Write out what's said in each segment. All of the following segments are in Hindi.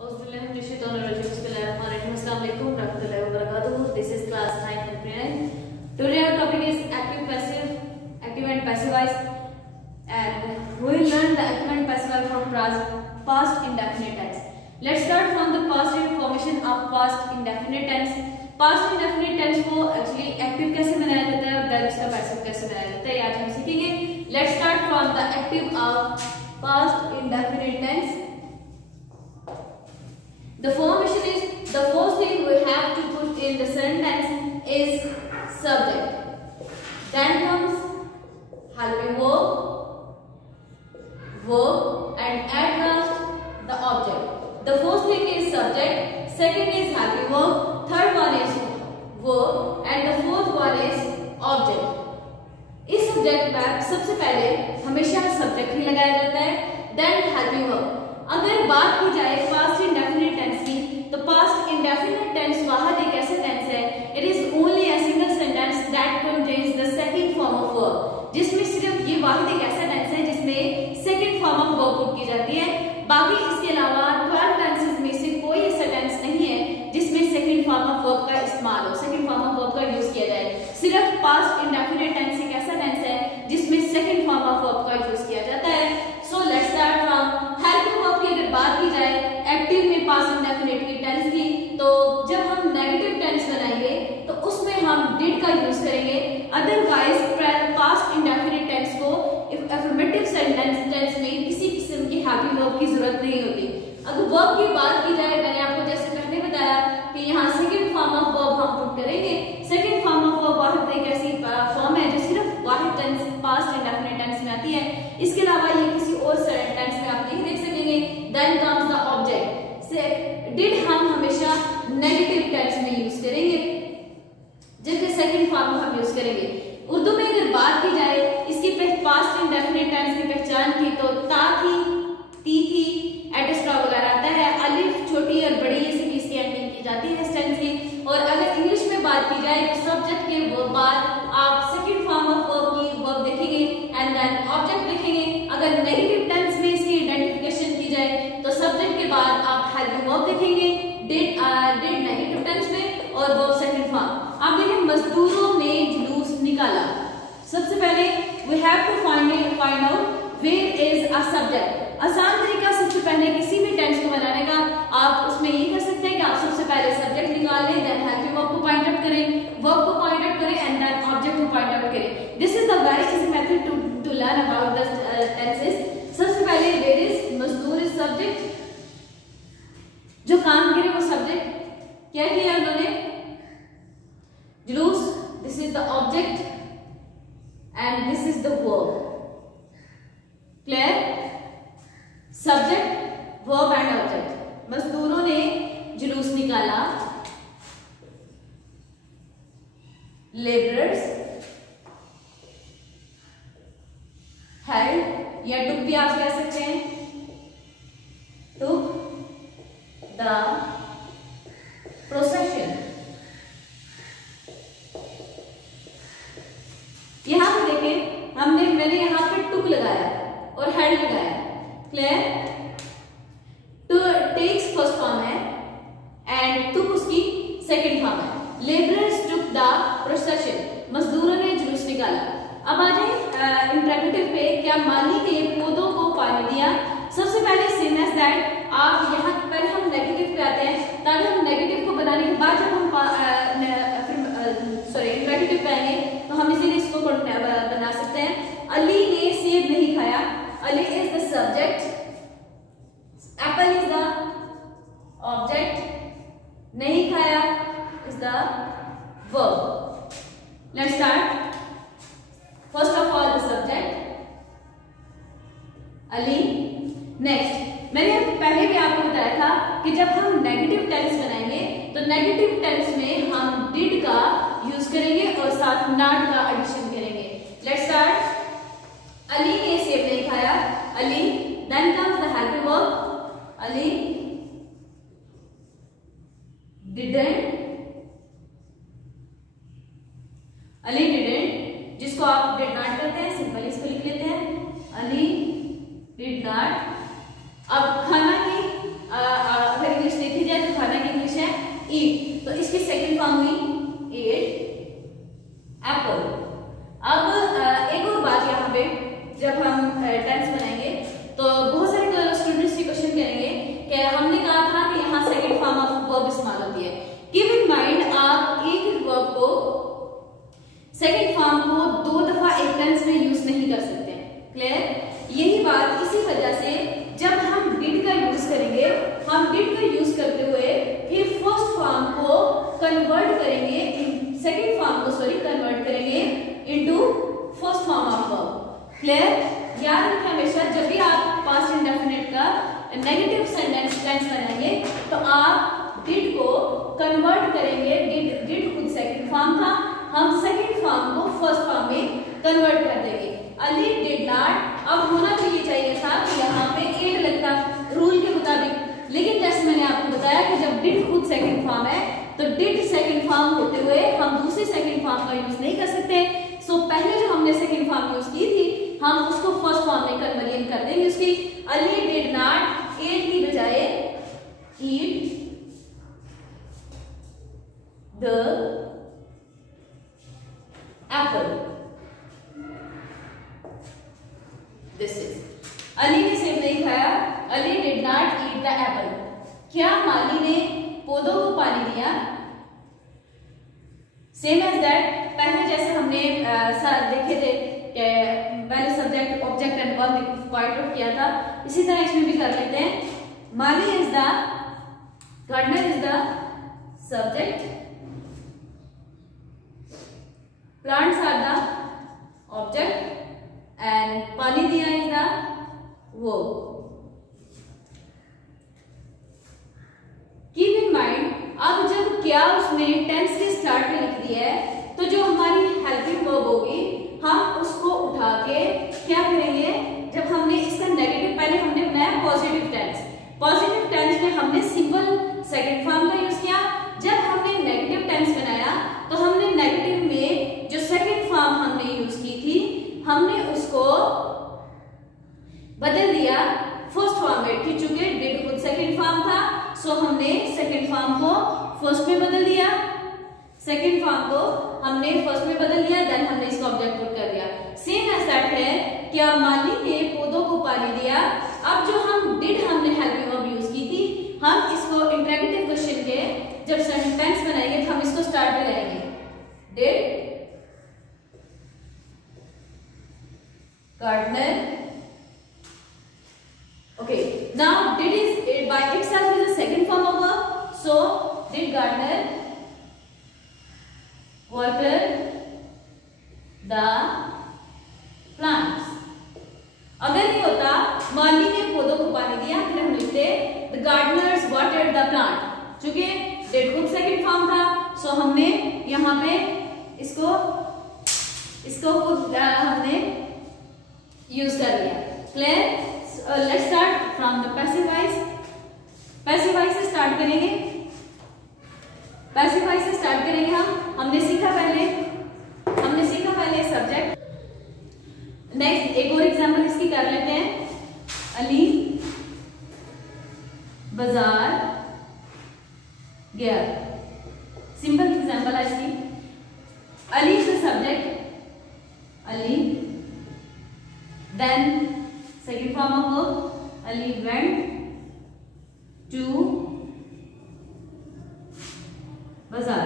This is class 9th and 9. Today our topic is active and passive voice, and we will learn the active and passive voice from past indefinite tense. Let's start from the past information of past indefinite tense. Past indefinite tense को actually active कैसे बनाया जाता है और then उसका passive कैसे बनाया जाता है, आज हम सीखेंगे. Let's start from the active of past indefinite tense. The formation is, the first thing we have to put in the sentence is subject. Then comes helping verb, and at last the object. The first thing is subject, second is helping verb, third one is verb, and the fourth one is object. इस सब्जेक्ट में सबसे पहले हमेशा सब्जेक्ट ही लगाया जाता है, then helping verb. अगर बात की जाए पास्ट इंडेफिनिट टेंस की, तो पास्ट इंडेफिनिट टेंस वाहद एक ऐसे टेंस है, it is only a single sentence that contains the second form of verb, जिसमें सिर्फ ये वाहद एक ऐसा टेंस है जिसमें second form of verb put की जाती है. बाकी इसके अलावा 12 टेंसेस में से कोई ऐसा टेंस नहीं है जिसमें सेकंड फॉर्म ऑफ वर्ब का इस्तेमाल हो, सेकंड फॉर्म ऑफ वर्ब का यूज किया जाए. सिर्फ पास्ट इंडेफिनिट टेंस एक ऐसा टेंस है जिसमें सेकंड फॉर्म ऑफ वर्ब का यूज किया जाता है. So let's start from helping verb की. अगर बात की जाए एक्टिव में पास्ट इंडेफिनिट की टेंस की, तो जब हम नेगेटिव टेंस बनाएंगे तो उसमें हम डिड का यूज करेंगे. अदरवाइज पास्ट इंडेफिनिट टेंस को अफर्मेटिव टेंस में किसी किस्म की हेल्पिंग वर्ब की जरूरत नहीं होती. अगर वर्ब की बात की जाए, मैंने आपको जैसे पहले बताया कि यहाँ सेकंड फॉर्म ऑफ वर्ब हम पुट करेंगे. सेकंड फॉर्म ऑफ वर्ब वाहिद एक ऐसी फॉर्म है जो सिर्फ वाहिद टेंस पास्ट इंडेफिनिट टेंस में आती है. इसके अलावा ये किसी और टेंस में आप नहीं देख सकेंगे. Then comes the object. Did हम हमेशा नेगेटिव टेंस में यूज करेंगे, जबकि सेकंड फॉर्म हम यूज करेंगे. उर्दू में अगर बात की जाए इसकी पास्ट इंडेफिनिट टेंस की पहचान की, तो ता थी, ती थी, एटस्ट्रा वगैरह आता है. अलिफ छोटी और बड़ी ये सभी इसकी एंडिंग की जाती है इस टेंस की. और अगर इंग्लिश में बात की जाए तो सब्जेक्ट के बाद आप सेकंड फॉर्म ऑफ वर्ब की वर्ब देखेंगे एंड देन ऑब्जेक्ट देखेंगे. अगर नेगेटिव टेंस में इसकी आइडेंटिफिकेशन की जाए तो सब्जेक्ट के बाद आप हेल्पिंग वर्ब देखेंगे, डिड नेगेटिव टेंस में और वर्ब सेकंड फॉर्म. आप देखें मजदूरों ने जुलूस निकाला. सबसे पहले we have to find out where is a subject. आसान तरीका सबसे पहले किसी भी टेंस को बनाने का, आप उसमें ये कर सकते हैं कि आप सबसे पहले सब्जेक्ट निकाल लें, देन हेल्पिंग वर्ब को पॉइंट आउट करें, वर्ब को पॉइंट आउट करें एंड देन ऑब्जेक्ट को पॉइंट आउट करें. This is the very easy method to learn about the tenses. सबसे पहले वेयर इज, मजदूर इज सब्जेक्ट, जो काम करे वो सब्जेक्ट. क्या किया उन्होंने? जुलूस, this is the object and this is the verb. Clear? Subject, verb and object. मजदूरों ने जुलूस निकाला, लेबरर्स हेल्ड, या टुक भी आप कह सकते हैं, टुक द प्रोसेशन. यहां पे देखें मैंने यहां पे टुक लगाया और हेल्ड लगाया. Clear? To takes first form है एंड टुक उसकी सेकंड फॉर्म है. लेबरर्स टुक द प्रोसेशन, मजदूरों ने जुलूस निकाला. अब आ जाए इंट्रोगेटिव पे. क्या माली ने पौधों को पानी दिया? सबसे पहले सेम एज दैट आप यहाँ पहले हम नेगेटिव पे आते हैं, ताकि हम नेगेटिव को बनाने के बाद जब हम इंट्रोगेटिव पे आएंगे तो हम इसीलिए इसको बना सकते हैं. अली ने सेब नहीं खाया. Ali is the subject, Apple is the object, नहीं खाया is the verb. Let's start. First of all the subject Ali. Next, मैंने पहले भी आपको बताया था कि जब हम नेगेटिव टेंस बनाएंगे तो नेगेटिव टेंस में हम डिड का यूज करेंगे और साथ नॉट का एडिशन करेंगे. Let's start. अली ने सेब नहीं खाया. Ali, then comes the helping verb. Ali didn't. Ali didn't, जिसको आप डिड नॉट करते हैं, सिंपल इसको लिख लेते हैं. Ali did not. अब खाना की अगर कन्वर्ट करेंगे। डिड खुद सेकंड फॉर्म था, हम सेकंड फॉर्म को फर्स्ट फॉर्म में कन्वर्ट कर देंगे। अली डिड नॉट, अब होना तो ये चाहिए था कि यहाँ पे एड लगता रूल के मुताबिक, लेकिन जैसे मैंने आपको बताया कि जब डिड खुद सेकंड फॉर्म है तो डिड सेकंड फॉर्म होते हुए हम दूसरे सेकंड फॉर्म का यूज नहीं कर सकते। सो पहले जो हमने सेकंड फॉर्म यूज की थी हम उसको फर्स्ट फॉर्म में कन्वर्जन कर देंगे उसकी। अली डिड नॉट एट की बजाय eat the Apple. This is Ali ने सेब नहीं खाया। Ali did not eat the Apple. क्या माली ने पौधों को पानी दिया? सेम एज दैट, पहले जैसे हमने देखे थे कि पहले subject object and verb point out किया था, इसी तरह इसमें भी कर लेते हैं। माली is the, gardener is the subject, plants are the object and पानी दिया is the verb. Keep in mind, अब जब क्या उसमें टेंस के स्टार्ट में लिख दी है तो जो हमारी हेल्पिंग वर्ब होगी हम उसको उठा के क्या करेंगे, जब हमने इसका नेगेटिव, पहले हमने बनाया पॉजिटिव टेंस, पॉजिटिव टेंस में हमने सिंपल सेकंड फॉर्म का यूज किया। जब हमने नेगेटिव टेंस बनाया तो हमने नेगेटिव में जो सेकंड फॉर्म हमने यूज की थी हमने उसको बदल दिया फर्स्ट फॉर्म में, कि चूंकि डिड खुद सेकंड फॉर्म था सो हमने सेकंड फॉर्म को फर्स्ट में बदल दिया, सेकंड फॉर्म को हमने फर्स्ट में बदल दिया, देन हमने इसको ऑब्जेक्ट पुट कर दिया। सेम एज दैट है, क्या माली ने पौधों को पानी दिया। अब जो हम डिड हमने हेल्पिंग वर्ब यूज की थी, हम इसको इंटरोगेटिव क्वेश्चन के जब सेंटेंस बनाएंगे तो हम इसको स्टार्ट में लगाएंगे। Did gardener, okay, now did is by itself is a second form of verb, so did gardener water the plants। अगर ये होता माली ने पौधों को पानी दिया, फिर हम लिखते the gardeners watered the plant, चूंकि did खुद सेकंड फॉर्म था सो हमने यहाँ पे इसको हमने यूज कर लिया। Clear? Let's start from the passive voice. Passive voice से स्टार्ट करेंगे, पैसिव वॉइस से स्टार्ट करेंगे हमने सीखा पहले सब्जेक्ट। नेक्स्ट एक और एग्जांपल इसकी कर लेते हैं। अली बाजार गया, सिंपल एग्जांपल है इसकी। Ali is the subject, Ali, then second form of verb Ali went to bazaar।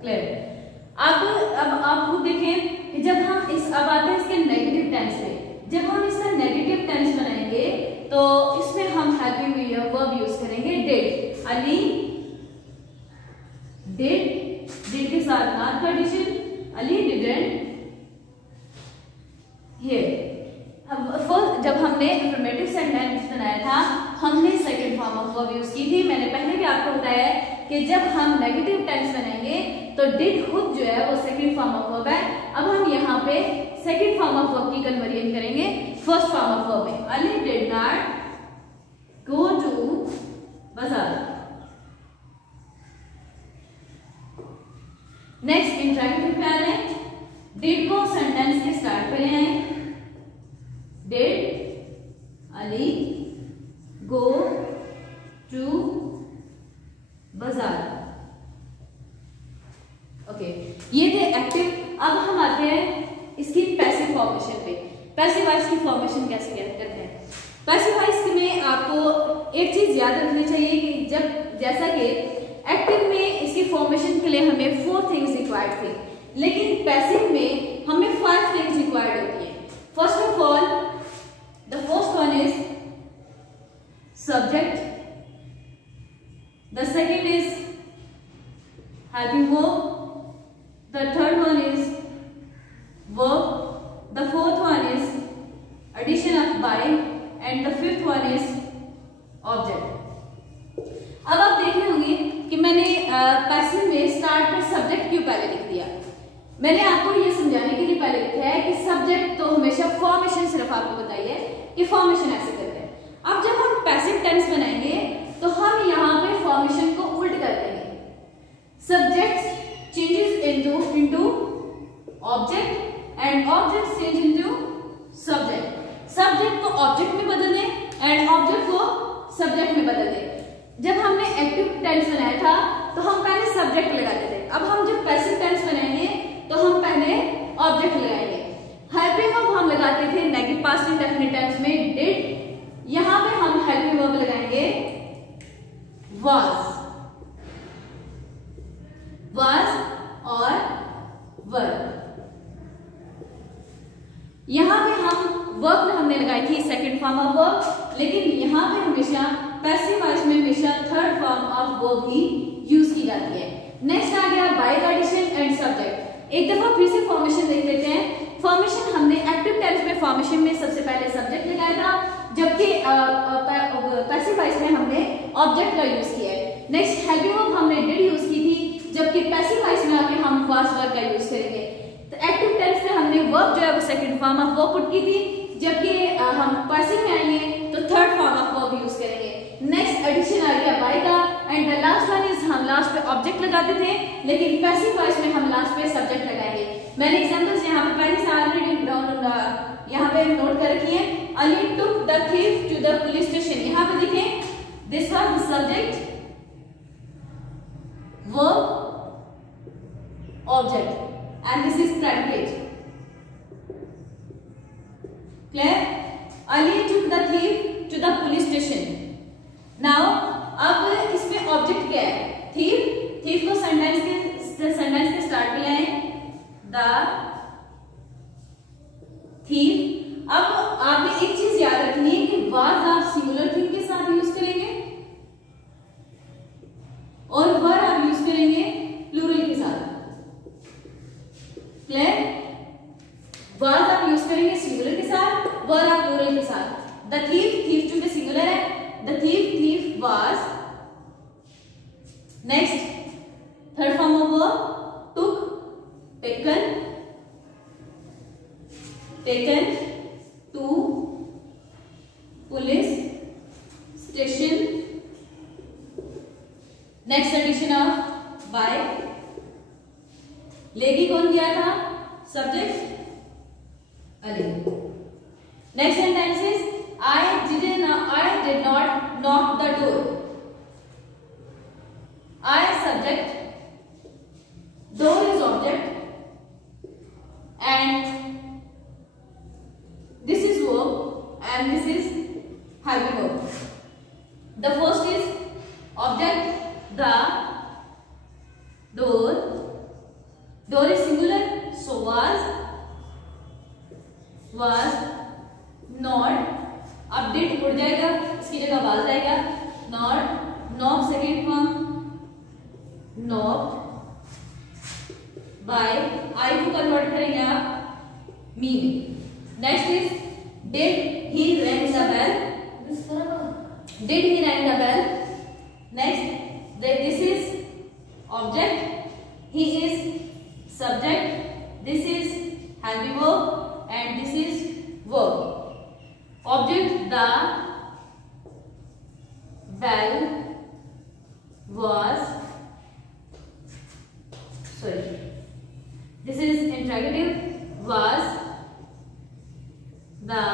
Clear? अब आप खुद देखें कि जब हम अब आते हैं इसके नेगेटिव टेंस पे, जब हम इसका नेगेटिव टेंस बनाएंगे तो इसमें हम हेल्पिंग वर्ब यूज करेंगे डिड। अली डिड के साथ not condition, Ali didn't here. First जब हमने इंफॉर्मेटिव सेंटेंस बनाया था हमने second form of verb use की थी। मैंने पहले भी आपको बताया कि जब हम नेगेटिव टेंस बनाएंगे तो डिड खुद जो है वो सेकंड फॉर्म ऑफ वर्ब है। अब हम यहाँ पे सेकंड फॉर्म ऑफ वर्ब की कन्वर्जन करेंगे फर्स्ट फॉर्म ऑफ वर्ब में। Ali did not go to bazaar. Next interactive पे आ रहे हैं, डिड को सेंटेंस के स्टार्ट पे ले आए। डिड अली गो टू बाजार। ओके, ये थे एक्टिव। अब हम आते हैं इसकी पैसिव फॉर्मेशन पे। पैसिव वॉइस की फॉर्मेशन कैसे करते हैं? पैसिव वॉइस में आपको एक चीज याद रखनी चाहिए कि जब जैसा कि एक्टिव में इसकी फॉर्मेशन के लिए हमें 4 थिंग्स रिक्वायर्ड थे, लेकिन पैसिव में हमें 5 थिंग्स रिक्वायर्ड होती है। First of all the first one is subject, the second is helping verb, the third one is verb, the fourth one is addition of by, and the fifth one is object. अब आप देख रहे होंगे कि मैंने पैसिव में स्टार्ट में सब्जेक्ट क्यों पहले लिख दिया। मैंने आपको ये समझाने के लिए पहले लिखा है कि सब्जेक्ट तो हमेशा फॉर्मेशन सिर्फ आपको बताइए कि फॉर्मेशन ऐसे करते हैं। अब जब हम पैसिव टेंस बनाएंगे तो हम यहाँ पे फॉर्मेशन को उल्ट कर देंगे। Subject changes into object and object change into subject. Subject को ऑब्जेक्ट में बदल दें एंड ऑब्जेक्ट को सब्जेक्ट में बदल दें। जब हमने एक्टिव टेंस बनाया था तो हम पहले सब्जेक्ट लगाते थे। अब हम जब पैसिव टेंस बनाएंगे तो हम पहले ऑब्जेक्ट लगाएंगे। हेल्पिंग वर्ब हम लगाते थे नेगेटिव पास्ट इंडेफिनिट टेंस में डिड, यहां पे हम हेल्पिंग वर्ब लगाएंगे वाज और वर। यहां पे हम वर्ब में हमने लगाई थी सेकंड फॉर्म ऑफ वर्ब, लेकिन यहां पे हमेशा पैसिव वॉइस में हमेशा third form of verb he use की जाती है। नेक्स्ट आ गया बाय एडिशन एंड सब्जेक्ट। एक दफा फिर से फॉर्मेशन देख लेते हैं। फॉर्मेशन हमने एक्टिव टेंस में फॉर्मेशन में सबसे पहले सब्जेक्ट लगाया था, जबकि पैसिव वॉइस में हमने ऑब्जेक्ट का यूज किया है। नेक्स्ट हेल्पिंग वर्ब हमने डिड यूज की थी, जबकि पैसिव वॉइस में आके हम वाज वर्ब का यूज करेंगे। तो एक्टिव टेंस में हमने वर्ब जो है वो second form of verb put की थी, जबकि हम पैसिव में आएंगे तो third form of verb use करेंगे। नेक्स्ट एडिशन आ गया बाय का and the last one is हम लास्ट पे ऑब्जेक्ट लगाते थे, लेकिन पैसिव वॉइस में हम लास्ट पे सब्जेक्ट लगाएंगे। मैंने एग्जांपल्स यहाँ पे पहले से ऑलरेडी यहाँ पे नोट कर रखी है। Ali took the thief to the police station. यहाँ पे देखें this was the subject, verb, object and this is predicate. Clear? Ali took the thief to the police station. Now अब इसमें ऑब्जेक्ट क्या है? थीफ। थीफ को सेंटेंस के स्टार्ट में लाएं, द थीफ। अब आपने एक चीज याद रखनी है कि वाज आप सिंगुलर थिंग के साथ यूज करेंगे और वर आप यूज करेंगे प्लूरल के साथ। क्लियर? वाज आप यूज करेंगे सिंगुलर के साथ, वर आप प्लूरल के साथ। द थीफ, थीफ चूंकि सिंगुलर है, the thief was। next third form of verb took, taken to police station। next addition of by, लेगी कौन गया था? Subject Ali. next sentence is I did not knock the door। I subject, door is object and this is verb and this is helping verb. The first is object, the door is singular, so was not। अब डिड उड़ जाएगा, इसकी जगह वाज आएगा। Not, knock second form, knock. By, I को कन्वर्ट करेंगे आप मी में। Next is did he rang the bell. Did he rang the bell. Next this is object, he is subject, this is helping verb and this is verb. Object, the bell was, this is interrogative, was the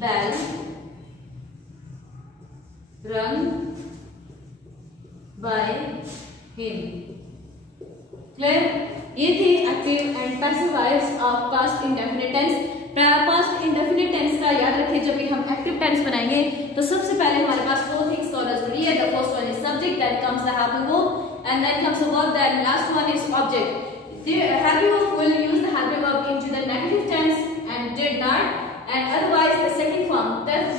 bell rung by him। Clear? ये थे active and passive voice of past indefinite tense. Past indefinite tense का याद रखें, जब भी हम एक्टिव टेंस बनाएंगे तो सबसे पहले हमारे पास फोर थिंग्स होना जरूरी है। The first one is subject, then comes the helping verb and then comes the verb, then last one is object. The helping verb will use the helping verb into the negative tense and did not, and otherwise the second form.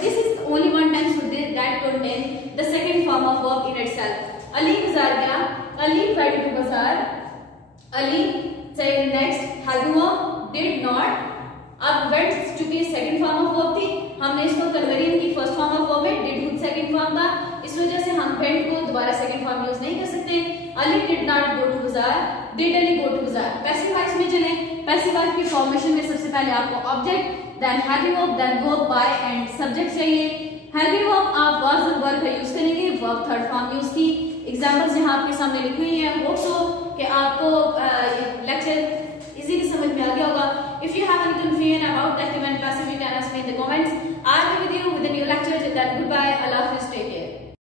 This is only one tense that contains the second form of verb in itself. Ali bazaar gaya, Ali went to bazaar, Ali say next helping verb did not। अब went चूंकि सेकंड फॉर्म ऑफ वर्ब थी कन्वेरियन की फर्स्ट फॉर्म ऑफ वर्ब है, डिड सेकंड फॉर्म था, इस वजह से हम वेंट को दोबारा सेकंड फॉर्म यूज नहीं कर सकते। Ali did not go to bazaar, did Ali go to bazaar. Passive voice में चलें, पैसिव वॉइस की फॉर्मेशन में सबसे पहले आपको object, then heavy verb, then verb by and subject चाहिए। हैवी वर्ब आप वाज और वर का यूज करेंगे, वर्ब थर्ड फॉर्म यूज की। एग्जांपल्स यहां आपके सामने लिखी हुई हैं, होप सो कि आपको लेक्चर इजीली समझ में आ गया होगा। If you have any confusion about active and passive, you can ask me in the comments. I will be with you with a new lecture. Till then, good bye, Allah.